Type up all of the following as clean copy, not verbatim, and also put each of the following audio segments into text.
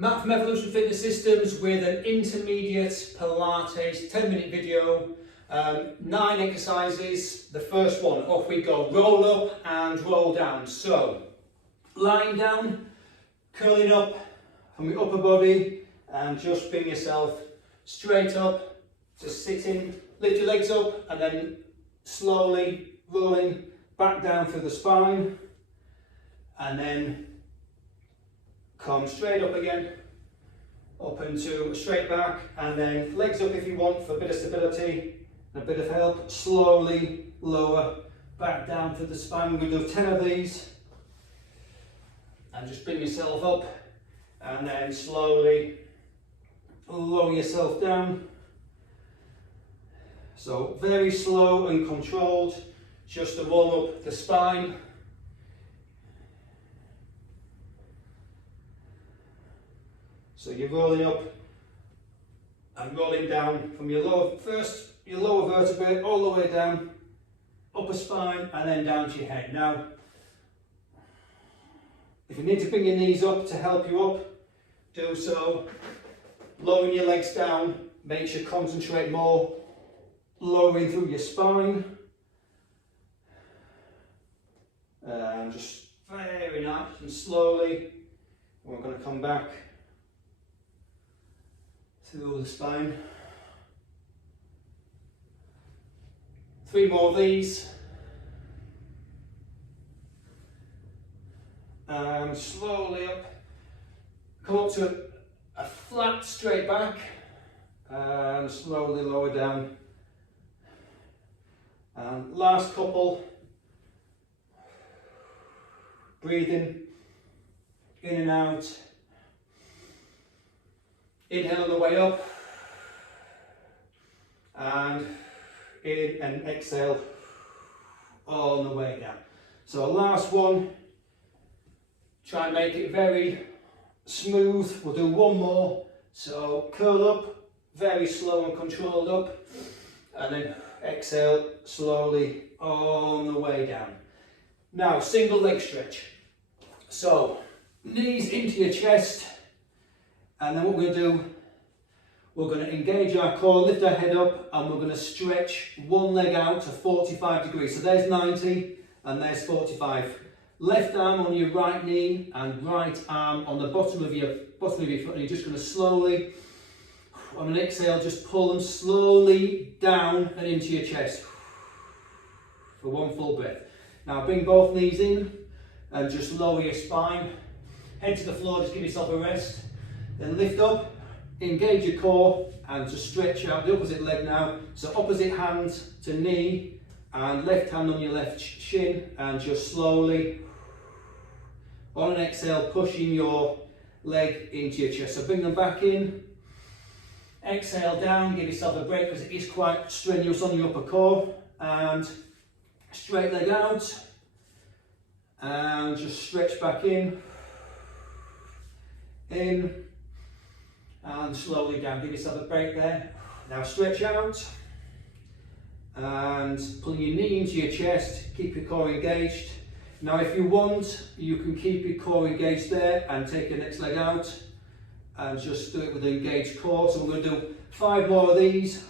Matt from Evolution Fitness Systems with an intermediate Pilates 10-minute video. 9 exercises. The first one, off we go. Roll up and roll down. So, lying down, curling up from your upper body and just bring yourself straight up, just sitting, lift your legs up and then slowly rolling back down through the spine and then come straight up again, up into a straight back, and then legs up if you want for a bit of stability and a bit of help. Slowly lower back down to the spine. We're going to do 10 of these, and just bring yourself up, and then slowly lower yourself down. So very slow and controlled, just to roll up the spine. So you're rolling up and rolling down from your lower vertebrae all the way down, upper spine, and then down to your head. Now, if you need to bring your knees up to help you up, do so. Lowering your legs down makes you concentrate more, lowering through your spine. And just very nice and slowly, we're going to come back through the spine. 3 more of these. And slowly up. Come up to a flat straight back and slowly lower down. And last couple. Breathing in and out. Inhale on the way up, and in and exhale on the way down. So last one, try and make it very smooth. We'll do one more. So curl up, very slow and controlled up, and then exhale slowly on the way down. Now single leg stretch. So knees into your chest. And then what we're going to do, we're going to engage our core, lift our head up, and we're going to stretch one leg out to 45 degrees. So there's 90 and there's 45. Left arm on your right knee and right arm on the bottom of your foot. And you're just going to slowly, on an exhale, just pull them slowly down and into your chest for one full breath. Now bring both knees in and just lower your spine. Head to the floor, just give yourself a rest. Then lift up, engage your core, and just stretch out the opposite leg now. So opposite hand to knee, and left hand on your left shin, and just slowly, on an exhale, pushing your leg into your chest. So bring them back in, exhale down, give yourself a break because it is quite strenuous on your upper core, and straight leg out, and just stretch back in, and slowly down. Give yourself a break there. Now stretch out and pulling your knee into your chest. Keep your core engaged. Now if you want, you can keep your core engaged there and take your next leg out and just do it with an engaged core. So we're going to do 5 more of these.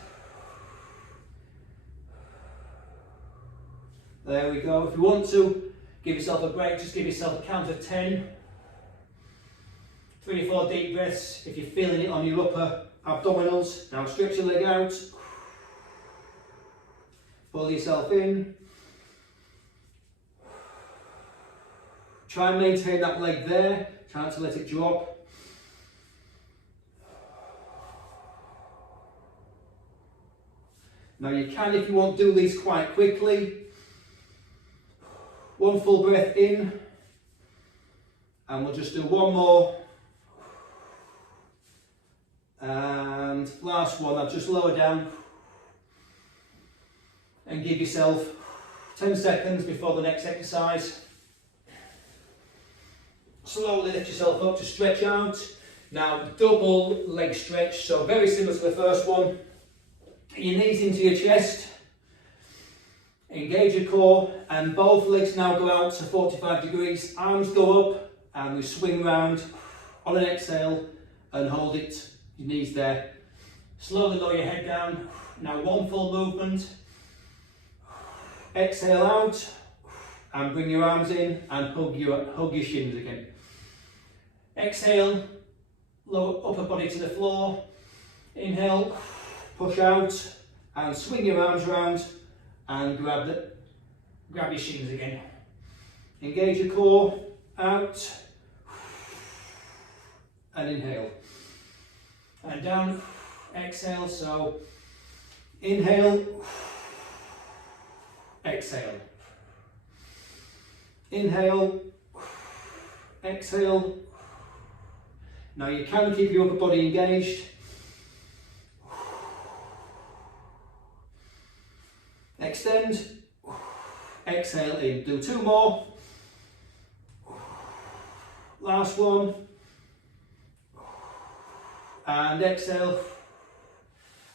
There we go. If you want to, give yourself a break. Just give yourself a count of 10. 3 or 4 deep breaths if you're feeling it on your upper abdominals. Now stretch your leg out. Pull yourself in. Try and maintain that leg there. Try not to let it drop. Now you can, if you want, do these quite quickly. 1 full breath in. And we'll just do 1 more. And last one, I'll just lower down and give yourself 10 seconds before the next exercise. Slowly lift yourself up to stretch out. Now double leg stretch, so very similar to the first one. Your knees into your chest, engage your core, and both legs now go out to 45 degrees. Arms go up and we swing round. On an exhale, and hold it, your knees there. Slowly lower your head down. Now one full movement. Exhale out and bring your arms in and hug your shins again. Exhale, lower upper body to the floor. Inhale, push out and swing your arms around and grab your shins again. Engage your core, out and inhale. And down, exhale, so inhale, exhale. Inhale, exhale. Now you can keep your upper body engaged. Extend, exhale in. Do two more. Last one. And exhale.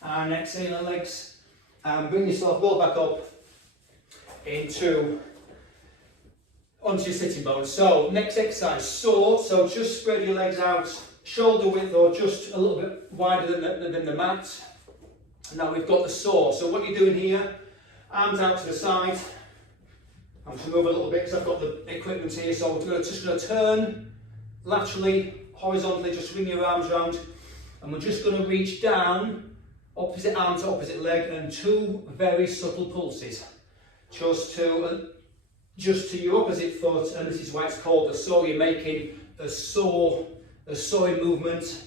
And exhale the legs. And bring yourself well back up onto your sitting bones. So next exercise, saw. So just spread your legs out, shoulder width or just a little bit wider than the mat. Now we've got the saw. So what you're doing here, arms out to the side. I'm just going to move a little bit because I've got the equipment here. So we're just going to turn laterally, horizontally, just swing your arms around. And we're just going to reach down, opposite arm to opposite leg, and two very subtle pulses. Just to your opposite foot, and this is why it's called a saw. You're making a sawing movement,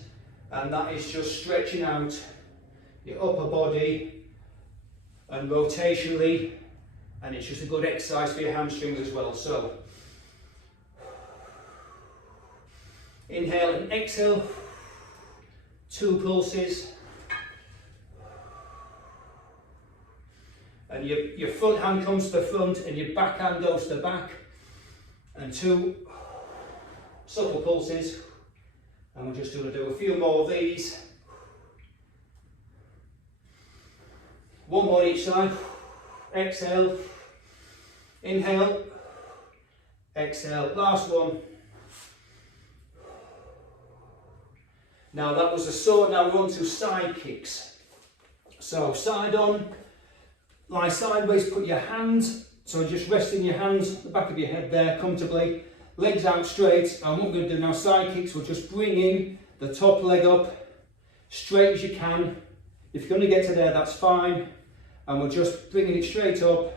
and that is just stretching out your upper body and rotationally, and it's just a good exercise for your hamstrings as well. So inhale and exhale, two pulses. And your front hand comes to the front and your back hand goes to the back. And two subtle pulses. And we're just going to do a few more of these. One more each side. Exhale. Inhale. Exhale. Last one. Now that was the saw. Now we're on to side kicks. So side on. Lie sideways, put your hands, so just resting your hands, the back of your head there comfortably, legs out straight. And what we're going to do now, side kicks, we're just bringing the top leg up, straight as you can. If you're going to get to there, that's fine. And we're just bringing it straight up,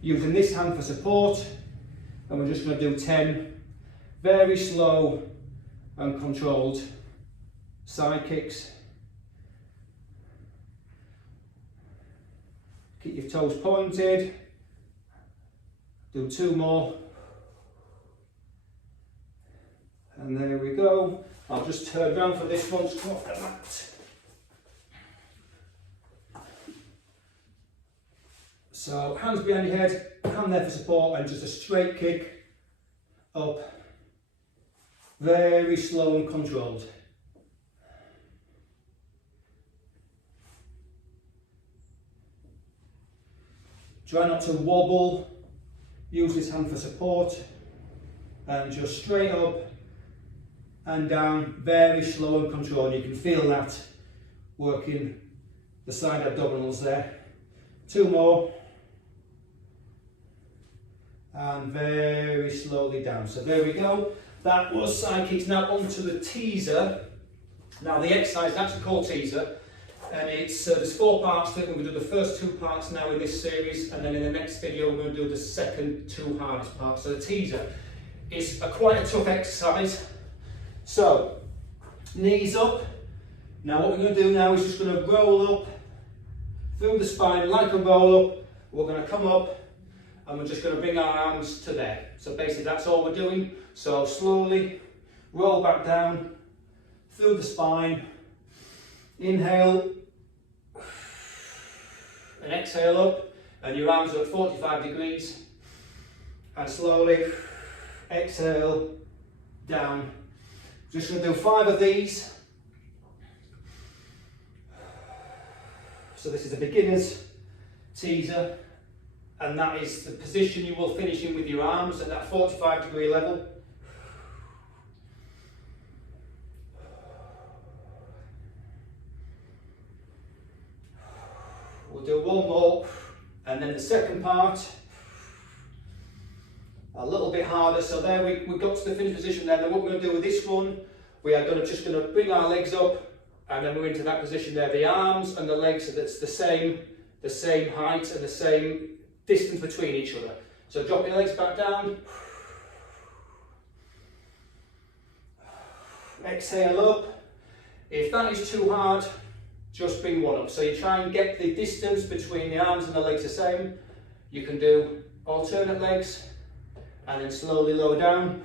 using this hand for support. And we're just going to do 10 very slow and controlled side kicks. Keep your toes pointed. Do two more. And there we go. I'll just turn around for this one to come off the mat. So hands behind your head, hand there for support, and just a straight kick up. Very slow and controlled. Try not to wobble, use this hand for support, and just straight up and down, very slow and controlled. You can feel that working the side abdominals there. Two more, and very slowly down. So there we go, that was side kicks. Now onto the teaser. Now the exercise is actually called teaser. And it's there's 4 parts to it. We're going to do the first 2 parts now in this series, and then in the next video we're going to do the second 2 hardest parts. So the teaser is quite a tough exercise. So knees up. Now what we're going to do now is just going to roll up through the spine like a roll up. We're going to come up and we're just going to bring our arms to there. So basically that's all we're doing. So slowly roll back down through the spine. Inhale and exhale up, and your arms are at 45 degrees, and slowly exhale down. Just going to do 5 of these. So this is a beginner's teaser, and that is the position you will finish in with your arms at that 45 degree level. We'll do one more, and then the second part, a little bit harder. So there we got to the finished position there. Then what we're going to do with this one, we are just going to bring our legs up, and then we're into that position there. The arms and the legs, so that's the same height and the same distance between each other. So drop your legs back down. Exhale up. If that is too hard, just bring one up. So you try and get the distance between the arms and the legs the same. You can do alternate legs and then slowly lower down.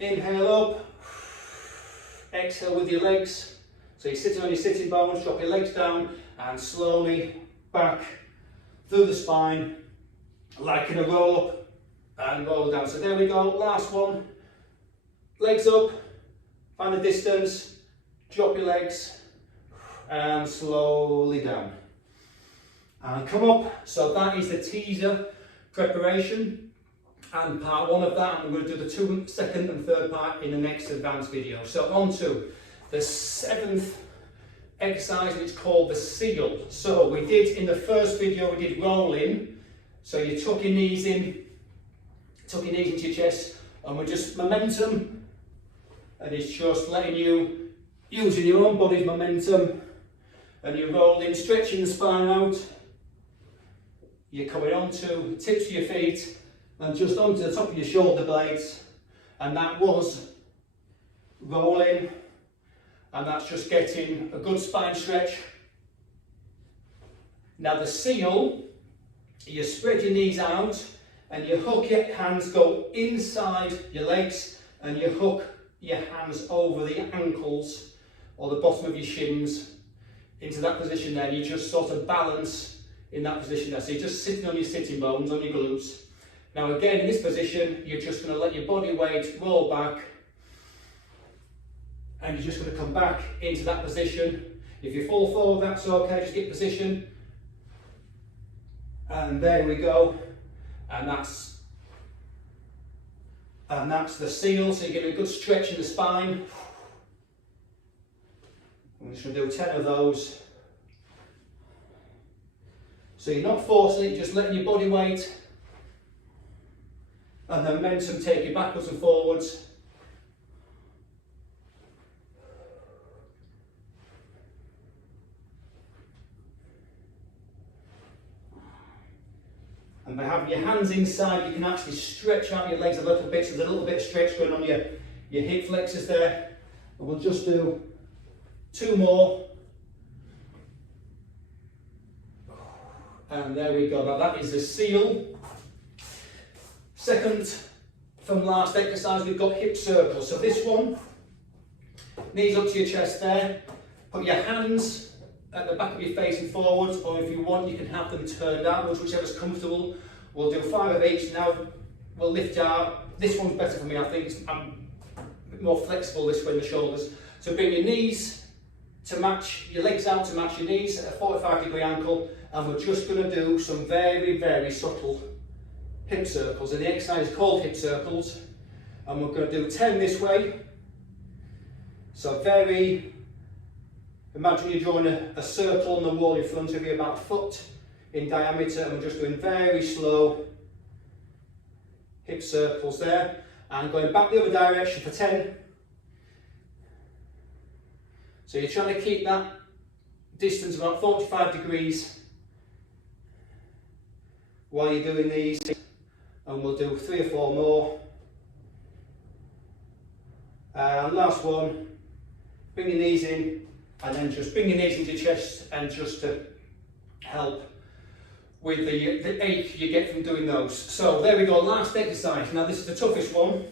Inhale up. Exhale with your legs. So you're sitting on your sitting bones, drop your legs down and slowly back through the spine, like in a roll up and roll down. So there we go, last one. Legs up, find the distance, drop your legs and slowly down. And come up. So that is the teaser preparation and part one of that. And we're going to do the second and third part in the next advanced video. So on to the 7th exercise, and it's called the seal. So we did in the first video, we did rolling. So you tuck your knees in, tuck your knees into your chest, and we're just momentum. And it's just letting you, using your own body's momentum, and you're rolling, stretching the spine out. You're coming onto the tips of your feet and just onto the top of your shoulder blades. And that was rolling, and that's just getting a good spine stretch. Now the seal, you spread your knees out and you hook your hands, go inside your legs, and you hook your hands over the ankles or the bottom of your shins into that position there. You just sort of balance in that position there. So you're just sitting on your sitting bones, on your glutes. Now again, in this position, you're just going to let your body weight roll back, and you're just going to come back into that position. If you fall forward, that's okay, just get position. And there we go. And that's the seal. So you're getting a good stretch in the spine. I'm just going to do 10 of those. So you're not forcing it, you're just letting your body weight and the momentum take you backwards and forwards. And by having your hands inside, you can actually stretch out your legs a little bit. So there's a little bit of stretch going on your hip flexors there. And we'll just do 2 more. And there we go. Now that is the seal. Second from last exercise, we've got hip circles. So this one, knees up to your chest there. Put your hands at the back of your face and forwards, or if you want, you can have them turned outwards, whichever's comfortable. We'll do 5 of each. Now we'll lift our, this one's better for me, I think. I'm a bit more flexible this way in the shoulders. So bring your knees to match, your legs out to match your knees at a 45-degree angle, and we're just going to do some very, very subtle hip circles. And the exercise is called hip circles, and we're going to do 10 this way. So imagine you're drawing a circle on the wall in front of you, about 1 foot in diameter, and we're just doing very slow hip circles there. And going back the other direction for 10. So you're trying to keep that distance about 45 degrees while you're doing these. And we'll do 3 or 4 more. And last one, bring your knees in, and then just bring your knees into your chest, and just to help with the ache you get from doing those. So there we go, last exercise. Now this is the toughest one,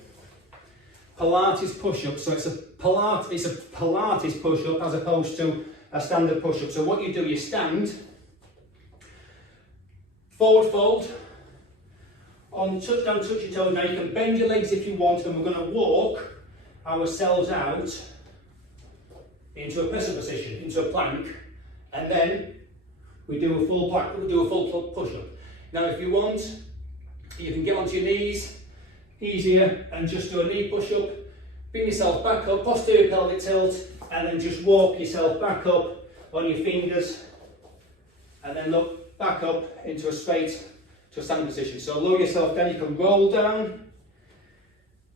Pilates push up. So it's a Pilates push up as opposed to a standard push up. So what you do, you stand, forward fold, on touch down, touch your toes. Now you can bend your legs if you want, and we're going to walk ourselves out into a presser position, into a plank, and then we do a full push-up. Now if you want, you can get onto your knees, easier, and just do a knee push-up, bring yourself back up, posterior pelvic tilt, and then just walk yourself back up on your fingers, and then look back up into a straight, to a standing position. So lower yourself down, you can roll down,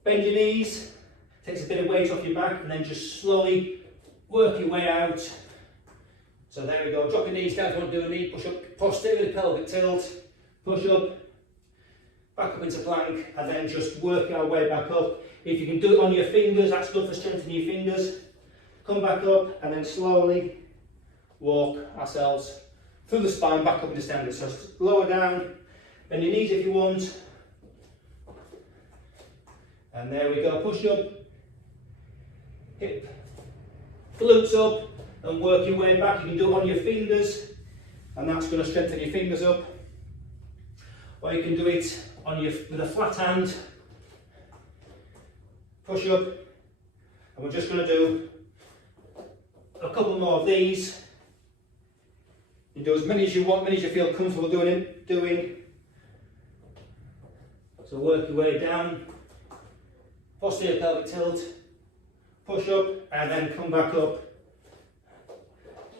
bend your knees, takes a bit of weight off your back, and then just slowly work your way out. So there we go, drop your knees down if you want to do a knee push up, posterior pelvic tilt, push up, back up into plank, and then just work our way back up. If you can do it on your fingers, that's good for strengthening your fingers. Come back up, and then slowly walk ourselves through the spine back up into standing. So lower down, bend your knees if you want. And there we go, push up, hip, glutes up, and work your way back. You can do it on your fingers, and that's going to strengthen your fingers up. Or you can do it on with a flat hand, push up, and we're just going to do a couple more of these. You do as many as you want, many as you feel comfortable doing. So work your way down, posterior pelvic tilt, push up, and then come back up.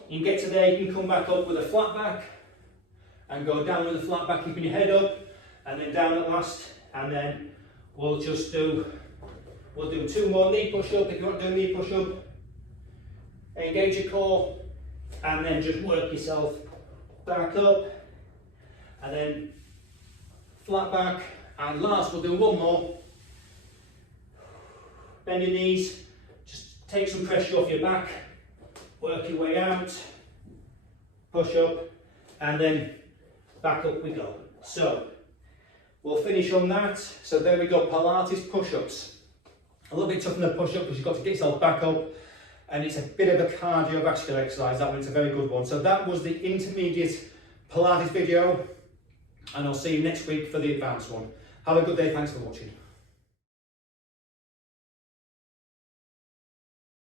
You can get to there, you can come back up with a flat back, and go down with a flat back, keeping your head up, and then down at last, and then we'll do 2 more knee push up if you want to do a knee push up. Engage your core, and then just work yourself back up, and then flat back, and last we'll do 1 more. Bend your knees, just take some pressure off your back, work your way out, push up, and then back up we go. So we'll finish on that. So there we go, Pilates push-ups. A little bit tougher than a push-up because you've got to get yourself back up, and it's a bit of a cardiovascular exercise. That one, it's a very good one. So that was the intermediate Pilates video, and I'll see you next week for the advanced one. Have a good day, thanks for watching.